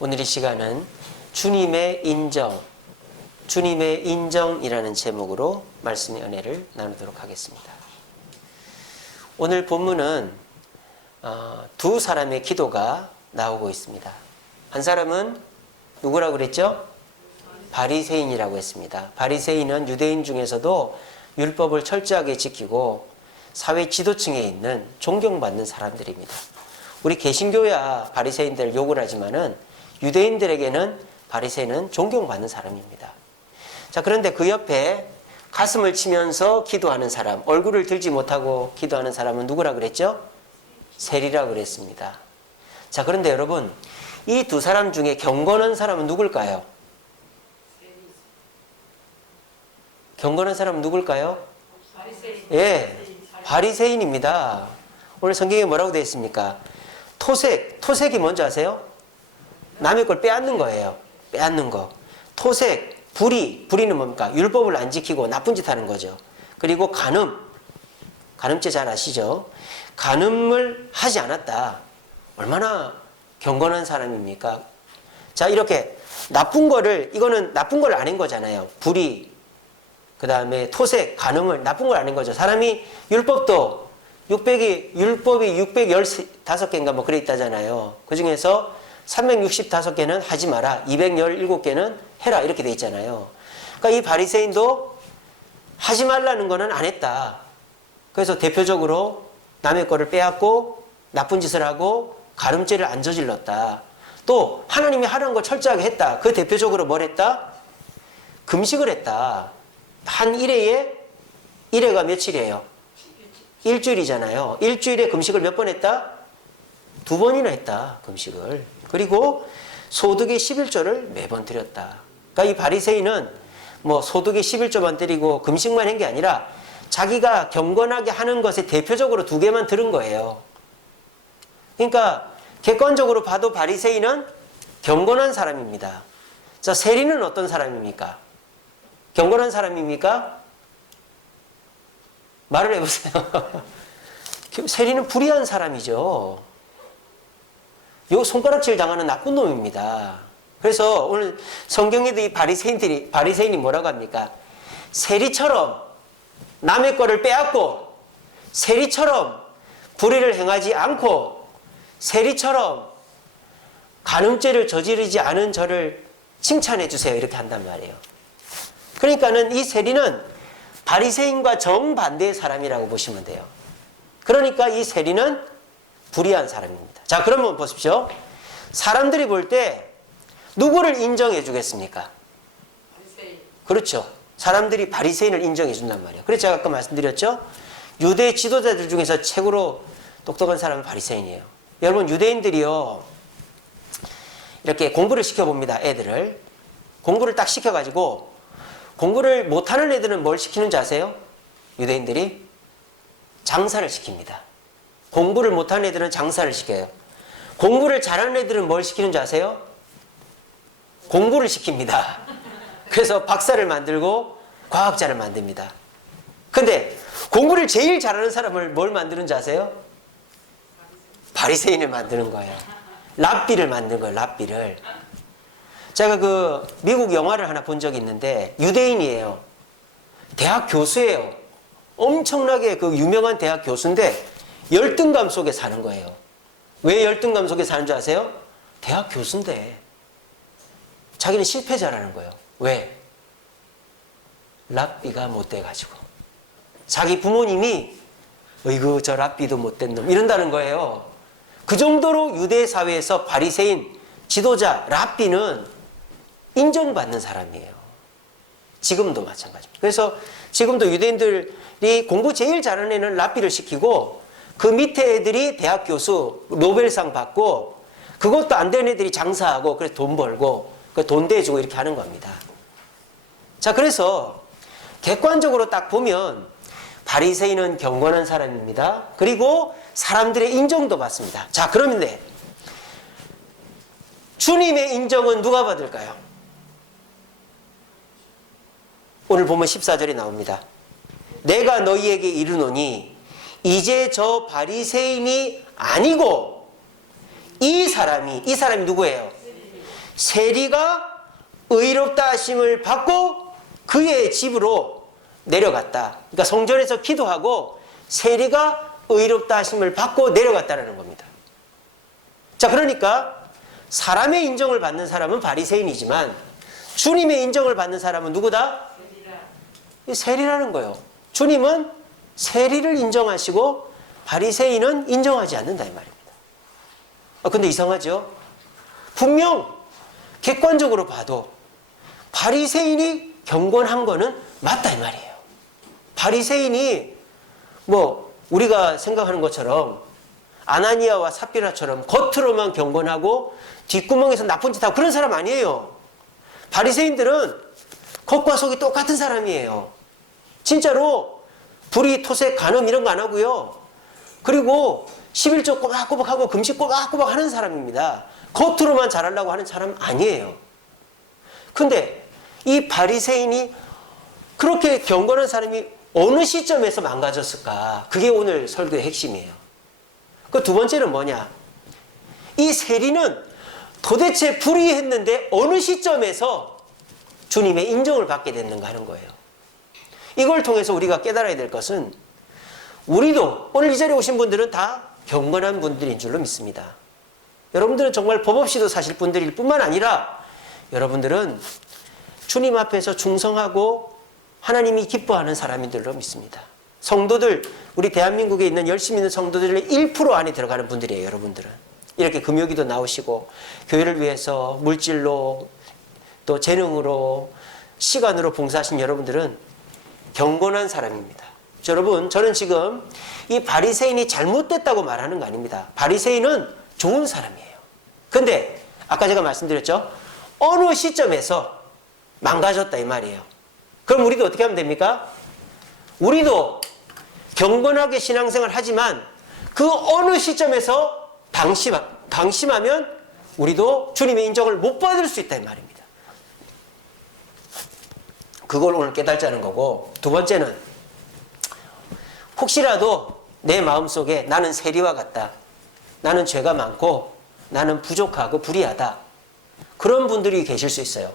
오늘 이 시간은 주님의 인정, 주님의 인정이라는 제목으로 말씀의 은혜를 나누도록 하겠습니다. 오늘 본문은 두 사람의 기도가 나오고 있습니다. 한 사람은 누구라고 그랬죠? 바리새인이라고 했습니다. 바리새인은 유대인 중에서도 율법을 철저하게 지키고 사회 지도층에 있는 존경받는 사람들입니다. 우리 개신교야 바리새인들 욕을 하지만은 유대인들에게는 바리새인은 존경받는 사람입니다. 자, 그런데 그 옆에 가슴을 치면서 기도하는 사람, 얼굴을 들지 못하고 기도하는 사람은 누구라 그랬죠? 세리라고 그랬습니다. 자, 그런데 여러분, 이 두 사람 중에 경건한 사람은 누굴까요? 경건한 사람은 누굴까요? 바리새인. 예, 바리새인입니다. 오늘 성경에 뭐라고 되어 있습니까? 토색이 뭔지 아세요? 남의 걸 빼앗는 거예요. 빼앗는 거. 토색, 불의는 뭡니까? 율법을 안 지키고 나쁜 짓 하는 거죠. 그리고 간음죄 잘 아시죠? 간음을 하지 않았다. 얼마나 경건한 사람입니까? 자, 이렇게 나쁜 거를, 이거는 나쁜 걸 아닌 거잖아요. 불의, 그 다음에 토색, 간음을 나쁜 걸 아닌 거죠. 사람이 율법도 율법이 615개인가 뭐 그래 있다잖아요. 그 중에서 365개는 하지 마라, 217개는 해라, 이렇게 돼 있잖아요. 그러니까 이 바리새인도 하지 말라는 거는 안 했다. 그래서 대표적으로 남의 거를 빼앗고 나쁜 짓을 하고 간음죄를 안 저질렀다. 또 하나님이 하라는 걸 철저하게 했다. 그 대표적으로 뭘 했다? 금식을 했다. 한 일회가 며칠이에요? 일주일이잖아요. 일주일에 금식을 몇 번 했다? 2번이나 했다, 금식을. 그리고 소득의 11조를 매번 드렸다. 그러니까 이 바리새인은 뭐 소득의 11조만 드리고 금식만 한 게 아니라 자기가 경건하게 하는 것에 대표적으로 2개만 들은 거예요. 그러니까 객관적으로 봐도 바리새인은 경건한 사람입니다. 자, 세리는 어떤 사람입니까? 경건한 사람입니까? 말을 해보세요. 세리는 불의한 사람이죠. 요 손가락질 당하는 나쁜 놈입니다. 그래서 오늘 성경에도 이 바리새인이 뭐라고 합니까? 세리처럼 남의 거를 빼앗고, 세리처럼 불의를 행하지 않고, 세리처럼 간음죄를 저지르지 않은 저를 칭찬해 주세요. 이렇게 한단 말이에요. 그러니까는 이 세리는 바리새인과 정반대의 사람이라고 보시면 돼요. 그러니까 이 세리는 불의한 사람입니다. 자, 그러면 보십시오. 사람들이 볼 때 누구를 인정해 주겠습니까? 바리새인. 그렇죠. 사람들이 바리새인을 인정해 준단 말이에요. 그래서 제가 아까 말씀드렸죠. 유대 지도자들 중에서 최고로 똑똑한 사람은 바리새인이에요. 여러분, 유대인들이요, 이렇게 공부를 시켜봅니다. 애들을. 공부를 딱 시켜가지고 공부를 못하는 애들은 뭘 시키는지 아세요? 유대인들이 장사를 시킵니다. 공부를 못하는 애들은 장사를 시켜요. 공부를 잘하는 애들은 뭘 시키는지 아세요? 공부를 시킵니다. 그래서 박사를 만들고 과학자를 만듭니다. 근데 공부를 제일 잘하는 사람을 뭘 만드는지 아세요? 바리새인을 만드는 거예요. 랍비를 만든 거예요. 랍비를. 제가 그 미국 영화를 하나 본 적이 있는데 유대인이에요. 대학 교수예요. 엄청나게 그 유명한 대학 교수인데 열등감 속에 사는 거예요. 왜 열등감 속에 사는 줄 아세요? 대학 교수인데 자기는 실패자라는 거예요. 왜? 랍비가 못 돼가지고. 자기 부모님이 어이구 저 랍비도 못된 놈 이런다는 거예요. 그 정도로 유대 사회에서 바리새인 지도자 랍비는 인정받는 사람이에요. 지금도 마찬가지입니다. 그래서 지금도 유대인들이 공부 제일 잘하는 애는 랍비를 시키고 그 밑에 애들이 대학 교수 노벨상 받고 그것도 안 되는 애들이 장사하고 그래서 돈 벌고 돈 대주고 이렇게 하는 겁니다. 자, 그래서 객관적으로 딱 보면 바리새인은 경건한 사람입니다. 그리고 사람들의 인정도 받습니다. 자, 그런데 주님의 인정은 누가 받을까요? 오늘 보면 14절에 나옵니다. 내가 너희에게 이르노니 이제 저 바리새인이 아니고 이 사람이 누구예요? 세리가 의롭다 하심을 받고 그의 집으로 내려갔다. 그러니까 성전에서 기도하고 세리가 의롭다 하심을 받고 내려갔다는 겁니다. 자, 그러니까 사람의 인정을 받는 사람은 바리새인이지만 주님의 인정을 받는 사람은 누구다? 세리라는 거예요. 주님은 세리를 인정하시고 바리새인은 인정하지 않는다 이 말입니다. 근데 이상하죠? 분명 객관적으로 봐도 바리새인이 경건한 거는 맞다 이 말이에요. 바리새인이 우리가 생각하는 것처럼 아나니아와 삽비라처럼 겉으로만 경건하고 뒷구멍에서 나쁜 짓 하고 그런 사람 아니에요. 바리새인들은 겉과 속이 똑같은 사람이에요. 진짜로 불의, 토색, 간음 이런 거 안 하고요. 그리고 11조 꼬박꼬박하고 금식 꼬박꼬박 하는 사람입니다. 겉으로만 잘하려고 하는 사람 아니에요. 근데 이 바리새인이 그렇게 경건한 사람이 어느 시점에서 망가졌을까? 그게 오늘 설교의 핵심이에요. 그 두 번째는 뭐냐? 이 세리는 도대체 불의했는데 어느 시점에서 주님의 인정을 받게 됐는가 하는 거예요. 이걸 통해서 우리가 깨달아야 될 것은 우리도 오늘 이 자리에 오신 분들은 다 경건한 분들인 줄로 믿습니다. 여러분들은 정말 법 없이도 사실 분들일 뿐만 아니라 여러분들은 주님 앞에서 충성하고 하나님이 기뻐하는 사람들로 믿습니다. 성도들, 우리 대한민국에 있는 열심히 있는 성도들의 1% 안에 들어가는 분들이에요. 여러분들은 이렇게 금요기도 나오시고 교회를 위해서 물질로 또 재능으로 시간으로 봉사하신 여러분들은 경건한 사람입니다. 여러분, 저는 지금 이 바리새인이 잘못됐다고 말하는 거 아닙니다. 바리새인은 좋은 사람이에요. 근데 아까 제가 말씀드렸죠? 어느 시점에서 망가졌다 이 말이에요. 그럼 우리도 어떻게 하면 됩니까? 우리도 경건하게 신앙생활 하지만 그 어느 시점에서 방심하면 우리도 주님의 인정을 못 받을 수 있다 이 말입니다. 그걸 오늘 깨달자는 거고, 두 번째는 혹시라도 내 마음속에 나는 세리와 같다, 나는 죄가 많고 나는 부족하고 불의하다, 그런 분들이 계실 수 있어요.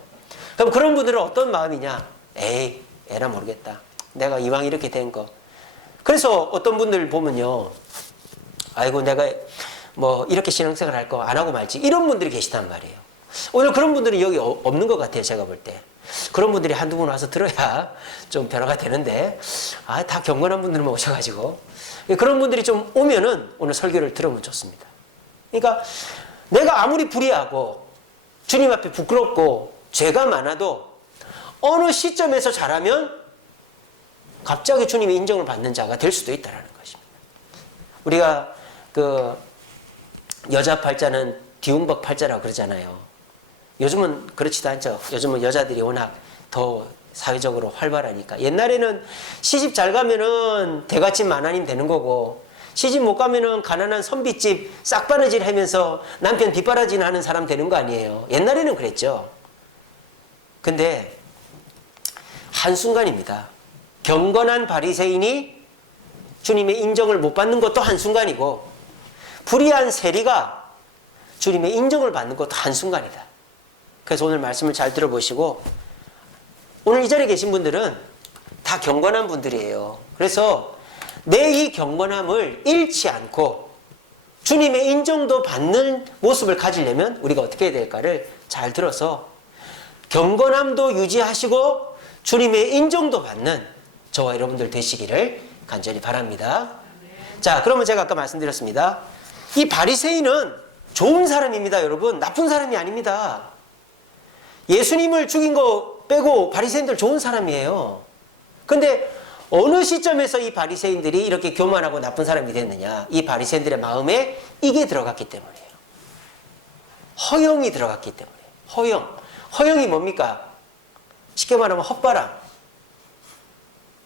그럼 그런 분들은 어떤 마음이냐? 에이, 에라 모르겠다, 내가 이왕 이렇게 된 거. 그래서 어떤 분들 보면요, 아이고 내가 이렇게 신앙생활 할 거 안 하고 말지, 이런 분들이 계시단 말이에요. 오늘 그런 분들은 여기 없는 것 같아요. 제가 볼 때 그런 분들이 한두 분 와서 들어야 좀 변화가 되는데, 다 경건한 분들만 오셔가지고, 그런 분들이 좀 오면은 오늘 설교를 들으면 좋습니다. 그러니까 내가 아무리 불의하고 주님 앞에 부끄럽고 죄가 많아도 어느 시점에서 잘하면 갑자기 주님의 인정을 받는 자가 될 수도 있다는 것입니다. 우리가 그 여자 팔자는 디움박 팔자라고 그러잖아요. 요즘은 그렇지도 않죠. 요즘은 여자들이 워낙 더 사회적으로 활발하니까. 옛날에는 시집 잘 가면은 대갓집 만화님 되는 거고, 시집 못 가면은 가난한 선비집 싹바느질 하면서 남편 뒷바라지나 하는 사람 되는 거 아니에요. 옛날에는 그랬죠. 근데 한순간입니다. 경건한 바리새인이 주님의 인정을 못 받는 것도 한순간이고, 불의한 세리가 주님의 인정을 받는 것도 한순간이다. 그래서 오늘 말씀을 잘 들어보시고, 오늘 이 자리에 계신 분들은 다 경건한 분들이에요. 그래서 내 이 경건함을 잃지 않고 주님의 인정도 받는 모습을 가지려면 우리가 어떻게 해야 될까를 잘 들어서 경건함도 유지하시고 주님의 인정도 받는 저와 여러분들 되시기를 간절히 바랍니다. 자, 그러면 제가 아까 말씀드렸습니다. 이 바리새인은 좋은 사람입니다. 여러분, 나쁜 사람이 아닙니다. 예수님을 죽인 거 빼고 바리새인들 좋은 사람이에요. 근데 어느 시점에서 이 바리새인들이 이렇게 교만하고 나쁜 사람이 됐느냐? 이 바리새인들의 마음에 이게 들어갔기 때문이에요. 허영이 들어갔기 때문이에요. 허영이 뭡니까? 쉽게 말하면 헛바람.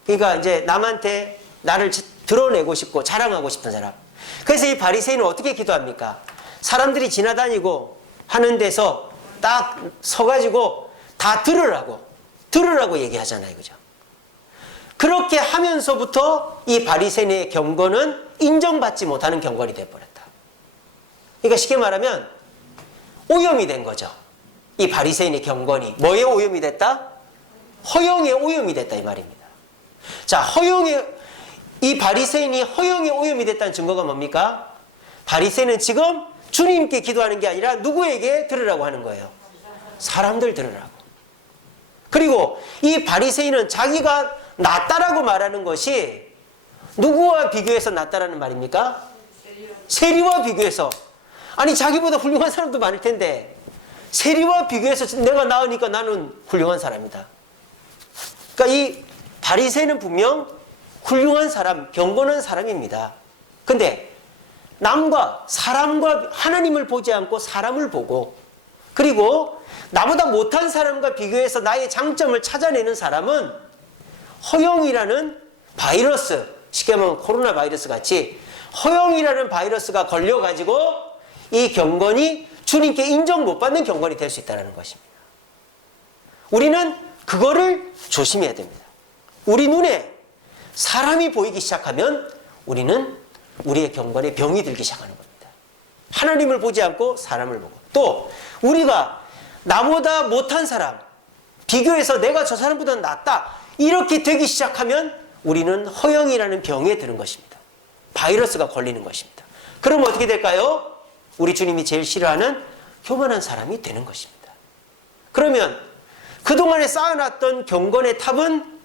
그러니까 이제 남한테 나를 드러내고 싶고 자랑하고 싶은 사람. 그래서 이 바리새인은 어떻게 기도합니까? 사람들이 지나다니고 하는 데서 딱 서가지고 다 들으라고 얘기하잖아요. 그죠? 그렇게 하면서부터 이 바리새인의 경건은 인정받지 못하는 경건이 되어버렸다. 그러니까 쉽게 말하면 오염이 된 거죠. 이 바리새인의 경건이 뭐에 오염이 됐다? 허영에 오염이 됐다 이 말입니다. 자, 이 바리새인이 허영에 오염이 됐다는 증거가 뭡니까? 바리새인은 지금 주님께 기도하는 게 아니라 누구에게 들으라고 하는 거예요? 사람들 들으라고. 그리고 이 바리새인은 자기가 낫다라고 말하는 것이 누구와 비교해서 낫다라는 말입니까? 세리와 비교해서. 아니, 자기보다 훌륭한 사람도 많을 텐데 세리와 비교해서 내가 나으니까 나는 훌륭한 사람이다. 그러니까 이 바리새인은 분명 훌륭한 사람, 경건한 사람입니다. 근데 사람과 하나님을 보지 않고 사람을 보고, 그리고 나보다 못한 사람과 비교해서 나의 장점을 찾아내는 사람은 허영이라는 바이러스, 쉽게 말하면 코로나 바이러스 같이 허영이라는 바이러스가 걸려가지고 이 경건이 주님께 인정 못 받는 경건이 될 수 있다는 것입니다. 우리는 그거를 조심해야 됩니다. 우리 눈에 사람이 보이기 시작하면 우리는 우리의 경건에 병이 들기 시작하는 겁니다. 하나님을 보지 않고 사람을 보고, 또 우리가 나보다 못한 사람, 비교해서 내가 저 사람보다 낫다 이렇게 되기 시작하면 우리는 허영이라는 병에 드는 것입니다. 바이러스가 걸리는 것입니다. 그럼 어떻게 될까요? 우리 주님이 제일 싫어하는 교만한 사람이 되는 것입니다. 그러면 그동안에 쌓아놨던 경건의 탑은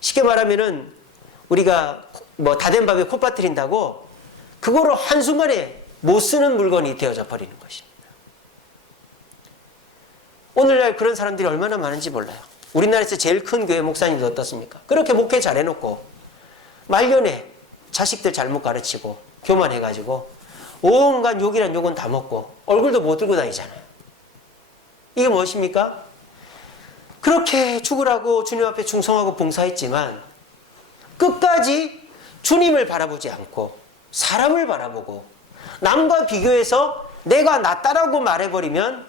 쉽게 말하면은 우리가 다 된 밥에 콧 빠뜨린다고 그거로 한순간에 못 쓰는 물건이 되어져 버리는 것입니다. 오늘날 그런 사람들이 얼마나 많은지 몰라요. 우리나라에서 제일 큰 교회 목사님도 어떻습니까? 그렇게 목회 잘해놓고 말년에 자식들 잘못 가르치고 교만해가지고 온갖 욕이란 욕은 다 먹고 얼굴도 못 들고 다니잖아요. 이게 무엇입니까? 그렇게 죽으라고 주님 앞에 충성하고 봉사했지만 끝까지 주님을 바라보지 않고 사람을 바라보고 남과 비교해서 내가 낫다라고 말해버리면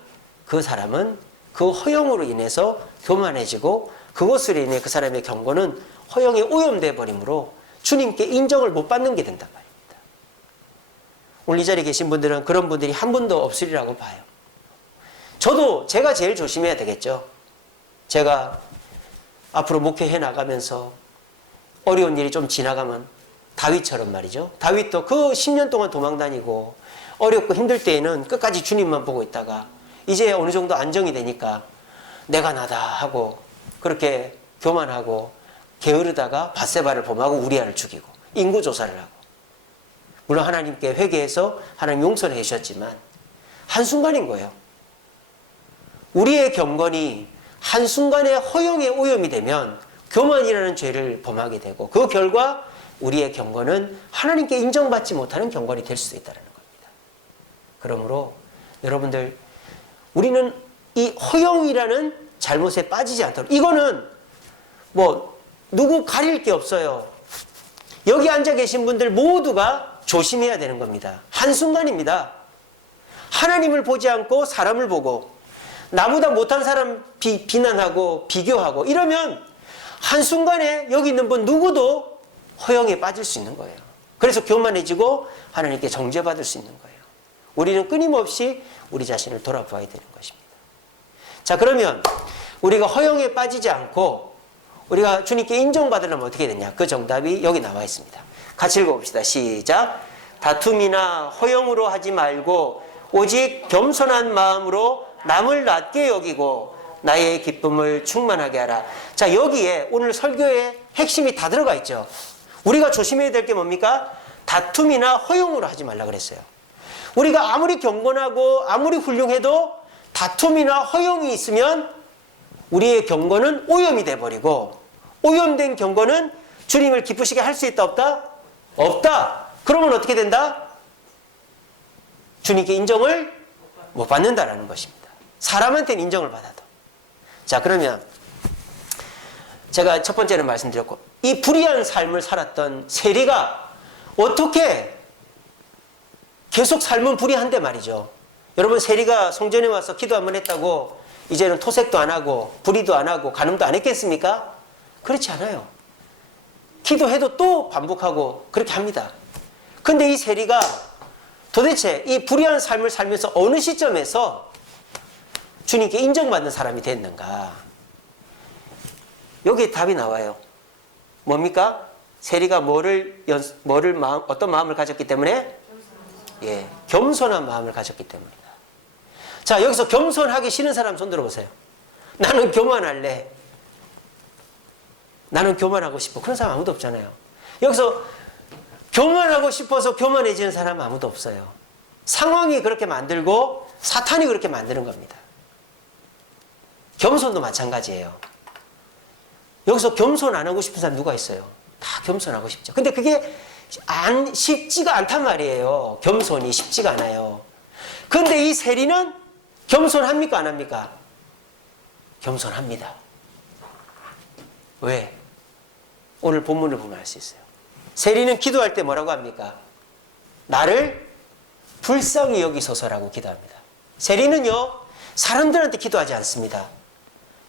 그 사람은 그 허영으로 인해서 교만해지고 그것으로 인해 그 사람의 경건은 허영에 오염돼 버리므로 주님께 인정을 못 받는 게 된단 말입니다. 오늘 이 자리에 계신 분들은 그런 분들이 한 분도 없으리라고 봐요. 제가 제일 조심해야 되겠죠. 제가 앞으로 목회해 나가면서 어려운 일이 좀 지나가면 다윗처럼 말이죠. 다윗도 그 10년 동안 도망다니고 어렵고 힘들 때에는 끝까지 주님만 보고 있다가 이제 어느 정도 안정이 되니까 내가 나다 하고 그렇게 교만하고 게으르다가 밧세바를 범하고 우리아를 죽이고 인구조사를 하고, 물론 하나님께 회개해서 하나님 용서를 해주셨지만 한순간인 거예요. 우리의 경건이 한순간에 허영에 오염이 되면 교만이라는 죄를 범하게 되고 그 결과 우리의 경건은 하나님께 인정받지 못하는 경건이 될 수도 있다는 겁니다. 그러므로 여러분들, 우리는 이 허영이라는 잘못에 빠지지 않도록, 이거는 누구 가릴 게 없어요. 여기 앉아 계신 분들 모두가 조심해야 되는 겁니다. 한순간입니다. 하나님을 보지 않고 사람을 보고 나보다 못한 사람 비난하고 비교하고 이러면 한순간에 여기 있는 분 누구도 허영에 빠질 수 있는 거예요. 그래서 교만해지고 하나님께 정죄받을 수 있는 거예요. 우리는 끊임없이 우리 자신을 돌아봐야 되는 것입니다. 자, 그러면 우리가 허영에 빠지지 않고 우리가 주님께 인정받으려면 어떻게 되냐? 그 정답이 여기 나와 있습니다. 같이 읽어봅시다. 시작. 다툼이나 허영으로 하지 말고 오직 겸손한 마음으로 남을 낮게 여기고 나의 기쁨을 충만하게 하라. 자, 여기에 오늘 설교의 핵심이 다 들어가 있죠. 우리가 조심해야 될 게 뭡니까? 다툼이나 허영으로 하지 말라 그랬어요. 우리가 아무리 경건하고 아무리 훌륭해도 다툼이나 허영이 있으면 우리의 경건은 오염이 돼버리고, 오염된 경건은 주님을 기쁘시게 할 수 있다 없다? 없다. 그러면 어떻게 된다? 주님께 인정을 못 받는다라는 것입니다. 사람한테는 인정을 받아도. 자, 그러면 제가 첫 번째는 말씀드렸고, 이 불의한 삶을 살았던 세리가 어떻게 계속 삶은 불의한데 말이죠. 여러분, 세리가 성전에 와서 기도 한번 했다고 이제는 토색도 안 하고 불의도 안 하고 간음도 안 했겠습니까? 그렇지 않아요. 기도해도 또 반복하고 그렇게 합니다. 근데 이 세리가 도대체 이 불의한 삶을 살면서 어느 시점에서 주님께 인정받는 사람이 됐는가? 여기에 답이 나와요. 뭡니까? 세리가 어떤 마음을 가졌기 때문에? 예, 겸손한 마음을 가졌기 때문이다. 자, 여기서 겸손하기 싫은 사람 손 들어보세요. 나는 교만할래. 나는 교만하고 싶어. 그런 사람 아무도 없잖아요. 여기서 교만하고 싶어서 교만해지는 사람 아무도 없어요. 상황이 그렇게 만들고 사탄이 그렇게 만드는 겁니다. 겸손도 마찬가지예요. 여기서 겸손 안 하고 싶은 사람 누가 있어요? 다 겸손하고 싶죠. 근데 그게 쉽지가 않단 말이에요. 겸손이 쉽지가 않아요. 근데 이 세리는 겸손합니까? 안 합니까? 겸손합니다. 왜? 오늘 본문을 보면 알 수 있어요. 세리는 기도할 때 뭐라고 합니까? 나를 불쌍히 여기소서라고 기도합니다. 세리는요, 사람들한테 기도하지 않습니다.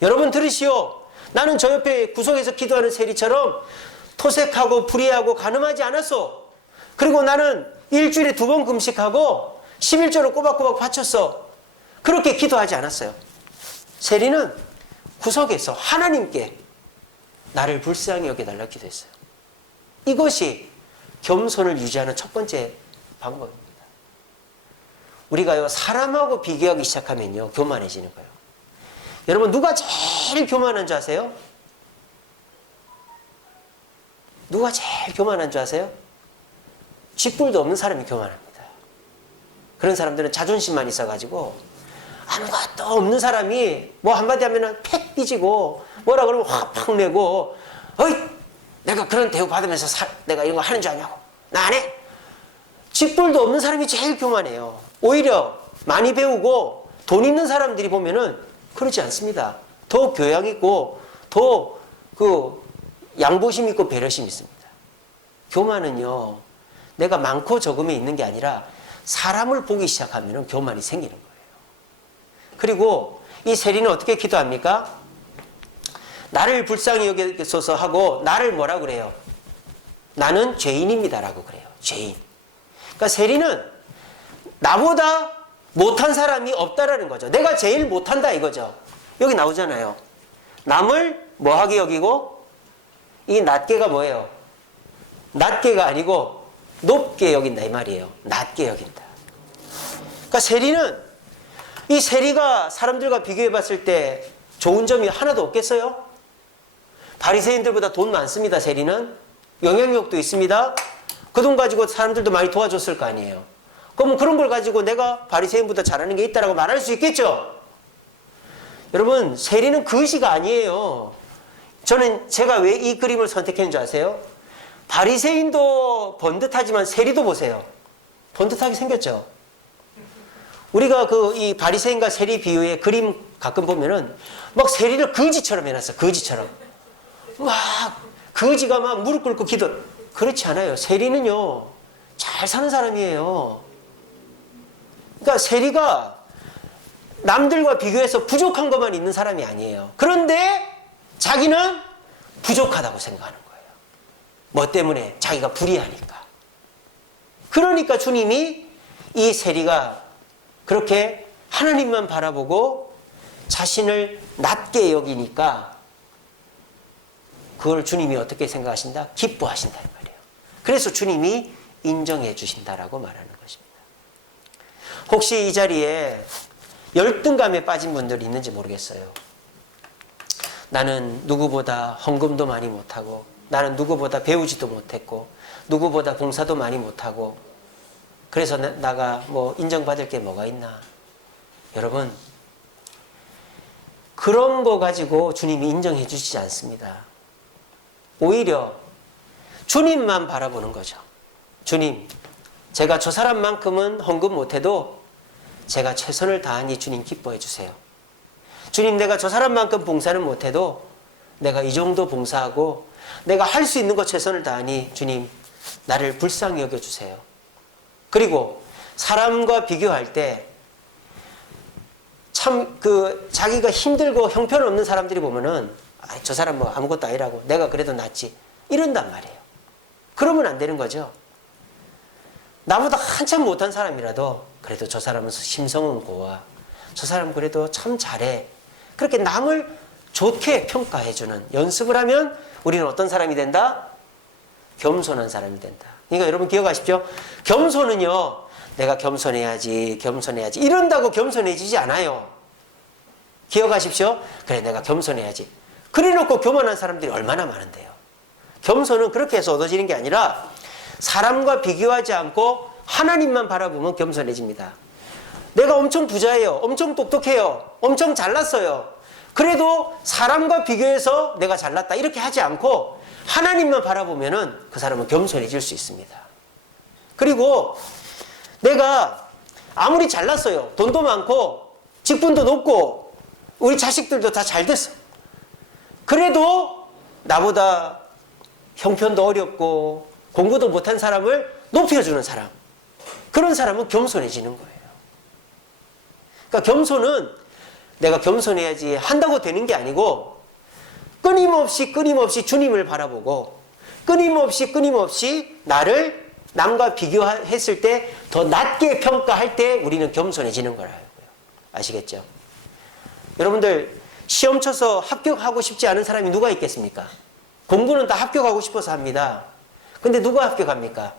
여러분 들으시오. 나는 저 옆에 구석에서 기도하는 세리처럼 토색하고 불의하고 간음하지 않았어. 그리고 나는 일주일에 2번 금식하고 11조를 꼬박꼬박 바쳤어. 그렇게 기도하지 않았어요. 세리는 구석에서 하나님께 나를 불쌍히 여겨달라고 기도했어요. 이것이 겸손을 유지하는 첫 번째 방법입니다. 우리가요, 사람하고 비교하기 시작하면요, 교만해지는 거예요. 여러분, 누가 제일 교만한 줄 아세요? 누가 제일 교만한 줄 아세요? 쥐뿔도 없는 사람이 교만합니다. 그런 사람들은 자존심만 있어가지고 아무것도 없는 사람이 뭐 한마디 하면은 팩 삐지고 뭐라 그러면 확 팍 내고, 어이, 내가 그런 대우 받으면서 내가 이런 거 하는 줄 아냐고. 나 안 해. 쥐뿔도 없는 사람이 제일 교만해요. 오히려 많이 배우고 돈 있는 사람들이 보면은 그렇지 않습니다. 더 교양 있고 더 양보심 있고 배려심 있습니다. 교만은요, 내가 많고 적음에 있는 게 아니라 사람을 보기 시작하면 교만이 생기는 거예요. 그리고 이 세리는 어떻게 기도합니까? 나를 불쌍히 여기소서 하고 나를 뭐라 그래요? 나는 죄인입니다라고 그래요. 죄인. 그러니까 세리는 나보다 못한 사람이 없다라는 거죠. 내가 제일 못한다 이거죠. 여기 나오잖아요. 남을 뭐하게 여기고, 이 낮게가 뭐예요? 낮게가 아니고 높게 여긴다 이 말이에요. 낮게 여긴다. 그러니까 세리는, 이 세리가 사람들과 비교해 봤을 때 좋은 점이 하나도 없겠어요? 바리새인들보다 돈 많습니다. 세리는 영향력도 있습니다. 그 돈 가지고 사람들도 많이 도와줬을 거 아니에요. 그러면 그런 걸 가지고 내가 바리새인보다 잘하는 게 있다라고 말할 수 있겠죠? 여러분, 세리는 그것이가 아니에요. 제가 왜 이 그림을 선택했는 줄 아세요? 바리새인도 번듯하지만 세리도 보세요. 번듯하게 생겼죠? 우리가 이 바리새인과 세리 비유의 그림 가끔 보면은 막 세리를 거지처럼 해놨어. 거지처럼. 막 거지가 막 무릎 꿇고 기도. 그렇지 않아요. 세리는요, 잘 사는 사람이에요. 그러니까 세리가 남들과 비교해서 부족한 것만 있는 사람이 아니에요. 그런데 자기는 부족하다고 생각하는 거예요. 뭐 때문에? 자기가 불의하니까. 그러니까 주님이 이 세리가 그렇게 하나님만 바라보고 자신을 낮게 여기니까 그걸 주님이 어떻게 생각하신다? 기뻐하신다 이 말이에요. 그래서 주님이 인정해 주신다라고 말하는 것입니다. 혹시 이 자리에 열등감에 빠진 분들이 있는지 모르겠어요. 나는 누구보다 헌금도 많이 못하고, 나는 누구보다 배우지도 못했고, 누구보다 봉사도 많이 못하고, 그래서 나가 뭐 인정받을 게 뭐가 있나. 여러분, 그런 거 가지고 주님이 인정해 주시지 않습니다. 오히려 주님만 바라보는 거죠. 주님, 제가 저 사람만큼은 헌금 못해도 제가 최선을 다하니 주님 기뻐해 주세요. 주님, 내가 저 사람만큼 봉사는 못해도 내가 이 정도 봉사하고 내가 할 수 있는 것 최선을 다하니 주님 나를 불쌍히 여겨주세요. 그리고 사람과 비교할 때 참 자기가 힘들고 형편없는 사람들이 보면은 저 사람 뭐 아무것도 아니라고, 내가 그래도 낫지, 이런단 말이에요. 그러면 안 되는 거죠. 나보다 한참 못한 사람이라도 그래도 저 사람은 심성은 고와, 저 사람 그래도 참 잘해. 그렇게 남을 좋게 평가해주는 연습을 하면 우리는 어떤 사람이 된다? 겸손한 사람이 된다. 그러니까 여러분 기억하십시오. 겸손은요, 내가 겸손해야지, 겸손해야지. 이런다고 겸손해지지 않아요. 기억하십시오. 그래, 내가 겸손해야지. 그래 놓고 교만한 사람들이 얼마나 많은데요. 겸손은 그렇게 해서 얻어지는 게 아니라 사람과 비교하지 않고 하나님만 바라보면 겸손해집니다. 내가 엄청 부자예요. 엄청 똑똑해요. 엄청 잘났어요. 그래도 사람과 비교해서 내가 잘났다 이렇게 하지 않고 하나님만 바라보면은 그 사람은 겸손해질 수 있습니다. 그리고 내가 아무리 잘났어요. 돈도 많고 직분도 높고 우리 자식들도 다 잘 됐어. 그래도 나보다 형편도 어렵고 공부도 못한 사람을 높여주는 사람. 그런 사람은 겸손해지는 거예요. 그러니까 겸손은 내가 겸손해야지 한다고 되는 게 아니고 끊임없이 주님을 바라보고 끊임없이 나를 남과 비교했을 때 더 낮게 평가할 때 우리는 겸손해지는 거라고요. 아시겠죠? 여러분들 시험 쳐서 합격하고 싶지 않은 사람이 누가 있겠습니까? 공부는 다 합격하고 싶어서 합니다. 근데 누가 합격합니까?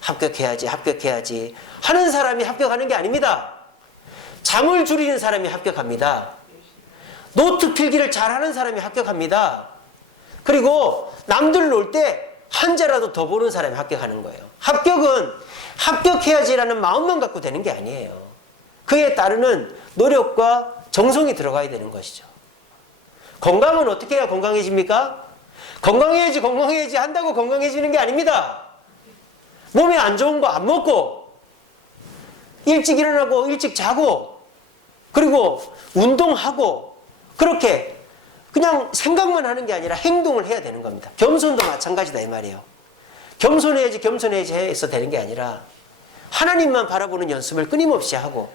합격해야지 하는 사람이 합격하는 게 아닙니다. 잠을 줄이는 사람이 합격합니다. 노트 필기를 잘하는 사람이 합격합니다. 그리고 남들 놀 때 한 자라도 더 보는 사람이 합격하는 거예요. 합격은 합격해야지라는 마음만 갖고 되는 게 아니에요. 그에 따르는 노력과 정성이 들어가야 되는 것이죠. 건강은 어떻게 해야 건강해집니까? 건강해야지 한다고 건강해지는 게 아닙니다. 몸에 안 좋은 거 안 먹고 일찍 일어나고 일찍 자고 그리고 운동하고 그렇게 그냥 생각만 하는 게 아니라 행동을 해야 되는 겁니다. 겸손도 마찬가지다 이 말이에요. 겸손해야지 해서 되는 게 아니라 하나님만 바라보는 연습을 끊임없이 하고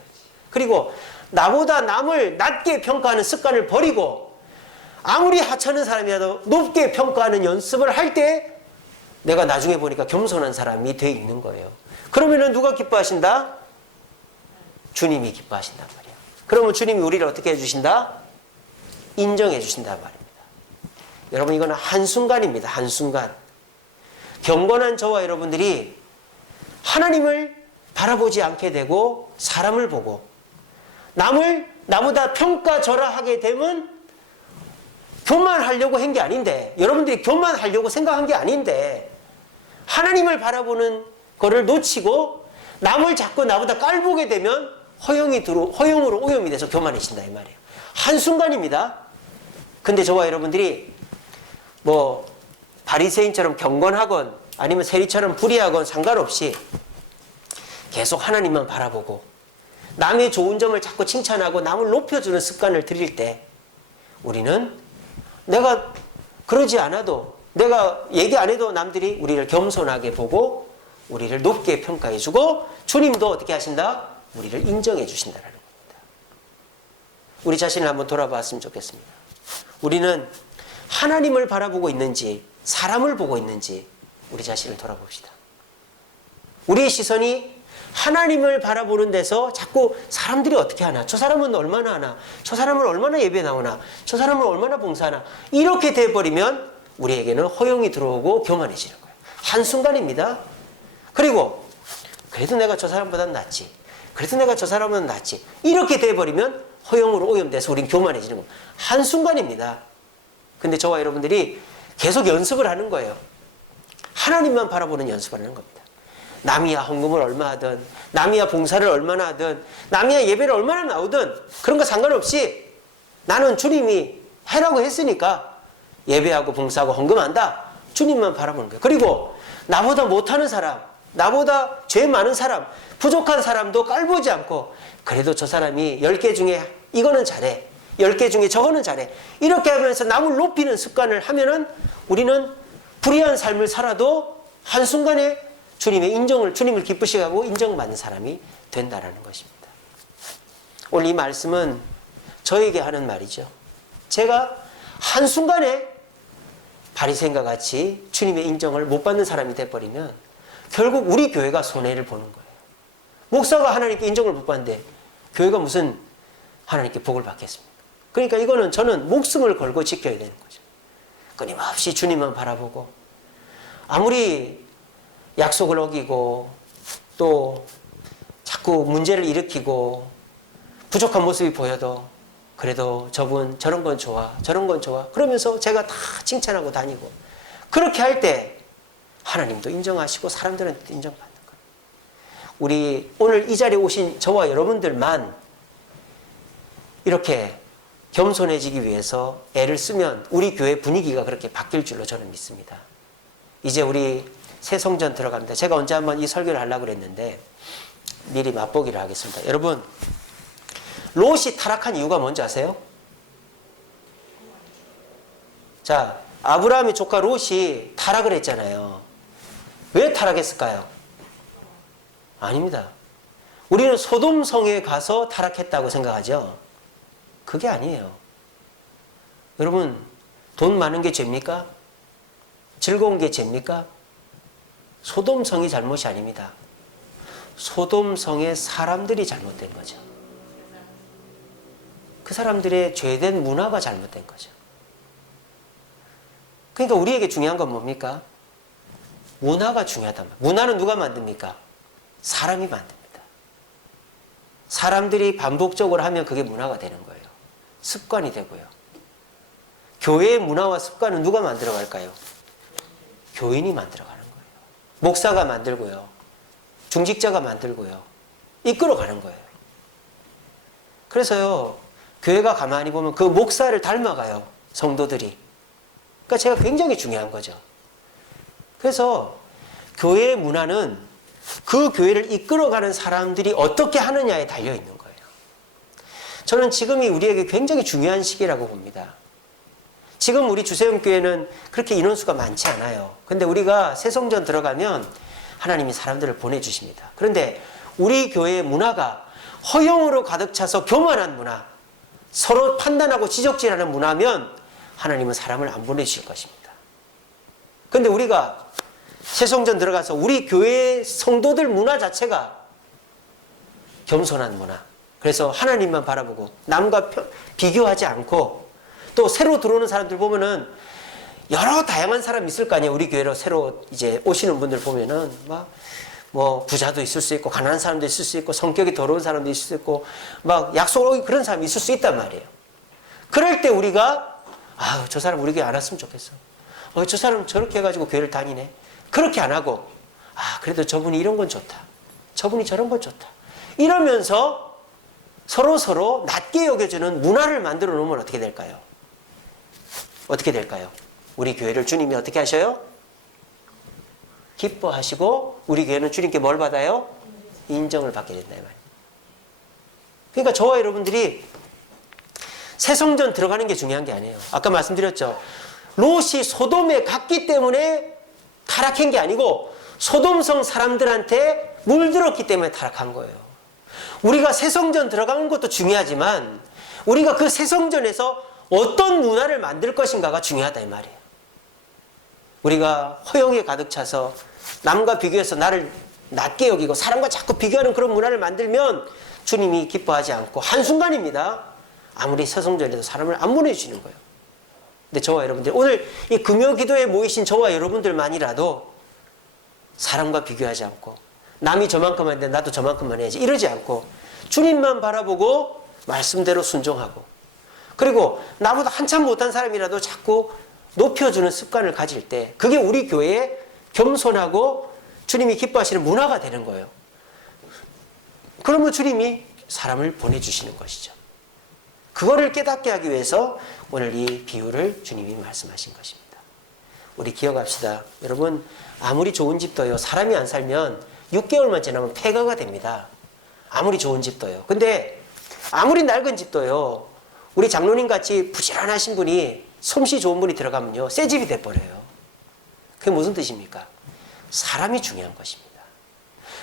그리고 나보다 남을 낮게 평가하는 습관을 버리고 아무리 하찮은 사람이라도 높게 평가하는 연습을 할 때 내가 나중에 보니까 겸손한 사람이 돼 있는 거예요. 그러면은 누가 기뻐하신다? 주님이 기뻐하신단 말이에요. 그러면 주님이 우리를 어떻게 해주신다? 인정해 주신단 말입니다. 여러분 이거는 한순간입니다. 한순간. 경건한 저와 여러분들이 하나님을 바라보지 않게 되고 사람을 보고 남을 나보다 평가절하하게 되면 교만하려고 한 게 아닌데 여러분들이 교만하려고 생각한 게 아닌데 하나님을 바라보는 거를 놓치고 남을 자꾸 나보다 깔보게 되면 허용으로 오염이 돼서 교만해진다 이 말이에요. 한순간입니다. 근데 저와 여러분들이 뭐 바리새인처럼 경건하건 아니면 세리처럼 불의하건 상관없이 계속 하나님만 바라보고 남의 좋은 점을 자꾸 칭찬하고 남을 높여주는 습관을 들일 때 우리는 내가 그러지 않아도 내가 얘기 안 해도 남들이 우리를 겸손하게 보고 우리를 높게 평가해주고 주님도 어떻게 하신다? 우리를 인정해 주신다는 겁니다. 우리 자신을 한번 돌아봤으면 좋겠습니다. 우리는 하나님을 바라보고 있는지 사람을 보고 있는지 우리 자신을 돌아봅시다. 우리의 시선이 하나님을 바라보는 데서 자꾸 사람들이 어떻게 하나, 저 사람은 얼마나 하나, 저 사람은 얼마나 예배 나오나, 저 사람은 얼마나 봉사하나 이렇게 돼버리면 우리에게는 허용이 들어오고 교만해지는 거예요. 한순간입니다. 그리고 그래도 내가 저 사람보다는 낫지, 그래도 내가 저 사람보다는 낫지 이렇게 돼버리면 허용으로 오염돼서 우린 교만해지는 거예요. 한순간입니다. 근데 저와 여러분들이 계속 연습을 하는 거예요. 하나님만 바라보는 연습을 하는 겁니다. 남이야 헌금을 얼마 하든 남이야 봉사를 얼마나 하든 남이야 예배를 얼마나 나오든 그런 거 상관없이 나는 주님이 해라고 했으니까 예배하고 봉사하고 헌금한다. 주님만 바라보는 거예요. 그리고 나보다 못하는 사람, 나보다 죄 많은 사람, 부족한 사람도 깔보지 않고 그래도 저 사람이 10개 중에 이거는 잘해, 10개 중에 저거는 잘해 이렇게 하면서 남을 높이는 습관을 하면은 우리는 불의한 삶을 살아도 한순간에 주님을 기쁘시게 하고 인정받는 사람이 된다라는 것입니다. 오늘 이 말씀은 저에게 하는 말이죠. 제가 한순간에 바리새인과 같이 주님의 인정을 못 받는 사람이 돼버리면 결국 우리 교회가 손해를 보는 거예요. 목사가 하나님께 인정을 못 받는데 교회가 무슨 하나님께 복을 받겠습니까? 그러니까 이거는 저는 목숨을 걸고 지켜야 되는 거죠. 끊임없이 주님만 바라보고 아무리 약속을 어기고 또 자꾸 문제를 일으키고 부족한 모습이 보여도 그래도 저분 저런 건 좋아 저런 건 좋아 그러면서 제가 다 칭찬하고 다니고 그렇게 할 때 하나님도 인정하시고 사람들한테도 인정받는 거예요. 우리 오늘 이 자리에 오신 저와 여러분들만 이렇게 겸손해지기 위해서 애를 쓰면 우리 교회 분위기가 그렇게 바뀔 줄로 저는 믿습니다. 이제 우리 새 성전 들어갑니다. 제가 언제 한번 이 설교를 하려고 그랬는데 미리 맛보기를 하겠습니다. 여러분, 롯이 타락한 이유가 뭔지 아세요? 자, 아브라함의 조카 롯이 타락을 했잖아요. 왜 타락했을까요? 아닙니다. 우리는 소돔성에 가서 타락했다고 생각하죠. 그게 아니에요. 여러분, 돈 많은 게 죄입니까? 즐거운 게 죄입니까? 소돔성이 잘못이 아닙니다. 소돔성의 사람들이 잘못된 거죠. 그 사람들의 죄된 문화가 잘못된 거죠. 그러니까 우리에게 중요한 건 뭡니까? 문화가 중요하단 말이에요. 문화는 누가 만듭니까? 사람이 만듭니다. 사람들이 반복적으로 하면 그게 문화가 되는 거예요. 습관이 되고요. 교회의 문화와 습관은 누가 만들어 갈까요? 교인이 만들어 가는 거예요. 목사가 만들고요. 중직자가 만들고요. 이끌어 가는 거예요. 그래서요, 교회가 가만히 보면 그 목사를 닮아가요. 성도들이. 그러니까 제가 굉장히 중요한 거죠. 그래서 교회의 문화는 그 교회를 이끌어가는 사람들이 어떻게 하느냐에 달려있는 거예요. 저는 지금이 우리에게 굉장히 중요한 시기라고 봅니다. 지금 우리 주세움교회는 그렇게 인원수가 많지 않아요. 근데 우리가 새성전 들어가면 하나님이 사람들을 보내주십니다. 그런데 우리 교회의 문화가 허영으로 가득 차서 교만한 문화, 서로 판단하고 지적질하는 문화면 하나님은 사람을 안 보내주실 것입니다. 그런데 우리가 새성전 들어가서 우리 교회의 성도들 문화 자체가 겸손한 문화, 그래서 하나님만 바라보고 남과 비교하지 않고 또 새로 들어오는 사람들 보면은 여러 다양한 사람이 있을 거 아니에요. 우리 교회로 새로 이제 오시는 분들 보면은 막 뭐 부자도 있을 수 있고 가난한 사람도 있을 수 있고 성격이 더러운 사람도 있을 수 있고 막 약속을 어기 그런 사람이 있을 수 있단 말이에요. 그럴 때 우리가 저 사람 우리 교회 안 왔으면 좋겠어. 저 사람 저렇게 해가지고 교회를 다니네. 그렇게 안 하고 그래도 저분이 이런 건 좋다. 저분이 저런 건 좋다. 이러면서 서로 낮게 여겨주는 문화를 만들어 놓으면 어떻게 될까요? 어떻게 될까요? 우리 교회를 주님이 어떻게 하셔요? 기뻐하시고 우리 교회는 주님께 뭘 받아요? 인정을 받게 된다 이 말이에요. 그러니까 저와 여러분들이 새성전 들어가는 게 중요한 게 아니에요. 아까 말씀드렸죠. 롯이 소돔에 갔기 때문에 타락한 게 아니고 소돔성 사람들한테 물들었기 때문에 타락한 거예요. 우리가 새성전 들어가는 것도 중요하지만 우리가 그 새성전에서 어떤 문화를 만들 것인가가 중요하다 이 말이에요. 우리가 허영에 가득 차서 남과 비교해서 나를 낮게 여기고 사람과 자꾸 비교하는 그런 문화를 만들면 주님이 기뻐하지 않고 한순간입니다. 아무리 새성전에도 사람을 안 보내주시는 거예요. 근데 저와 여러분들 오늘 이 금요기도에 모이신 저와 여러분들만이라도 사람과 비교하지 않고 남이 저만큼 하는데 나도 저만큼만 해야지 이러지 않고 주님만 바라보고 말씀대로 순종하고 그리고 나보다 한참 못한 사람이라도 자꾸 높여주는 습관을 가질 때 그게 우리 교회의 겸손하고 주님이 기뻐하시는 문화가 되는 거예요. 그러면 주님이 사람을 보내주시는 것이죠. 그거를 깨닫게 하기 위해서 오늘 이 비유를 주님이 말씀하신 것입니다. 우리 기억합시다. 여러분 아무리 좋은 집도요 사람이 안 살면 6개월만 지나면 폐가가 됩니다. 아무리 좋은 집도요. 근데 아무리 낡은 집도요 우리 장로님 같이 부지런하신 분이 솜씨 좋은 분이 들어가면요 새 집이 돼버려요. 그게 무슨 뜻입니까? 사람이 중요한 것입니다.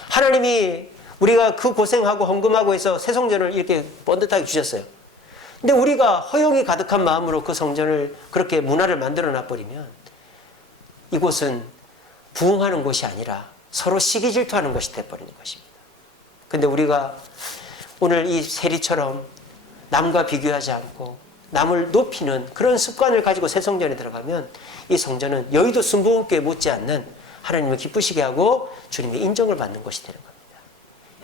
하나님이 우리가 그 고생하고 헌금하고 해서 새 성전을 이렇게 번듯하게 주셨어요. 근데 우리가 허영이 가득한 마음으로 그 성전을 그렇게 문화를 만들어 놔버리면 이곳은 부흥하는 곳이 아니라 서로 시기 질투하는 것이 돼버리는 것입니다. 근데 우리가 오늘 이 세리처럼 남과 비교하지 않고 남을 높이는 그런 습관을 가지고 새 성전에 들어가면 이 성전은 여의도 순복음교회 못지않는 하나님을 기쁘시게 하고 주님의 인정을 받는 곳이 되는 겁니다.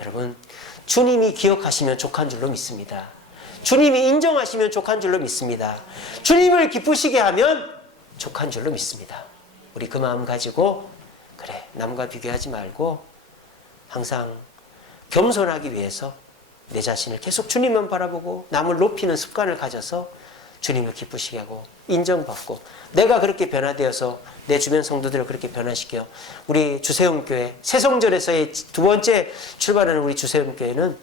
여러분, 주님이 기억하시면 족한 줄로 믿습니다. 주님이 인정하시면 족한 줄로 믿습니다. 주님을 기쁘시게 하면 족한 줄로 믿습니다. 우리 그 마음 가지고 그래, 남과 비교하지 말고 항상 겸손하기 위해서 내 자신을 계속 주님만 바라보고 남을 높이는 습관을 가져서 주님을 기쁘시게 하고 인정받고 내가 그렇게 변화되어서 내 주변 성도들을 그렇게 변화시켜 우리 주세움교회 새성전에서의 두 번째 출발하는 우리 주세움교회는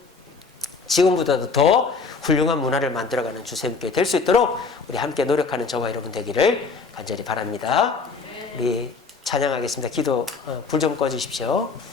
지금보다도 더 훌륭한 문화를 만들어가는 주세움교회 될 수 있도록 우리 함께 노력하는 저와 여러분 되기를 간절히 바랍니다. 우리 찬양하겠습니다. 기도 불 좀 꺼주십시오.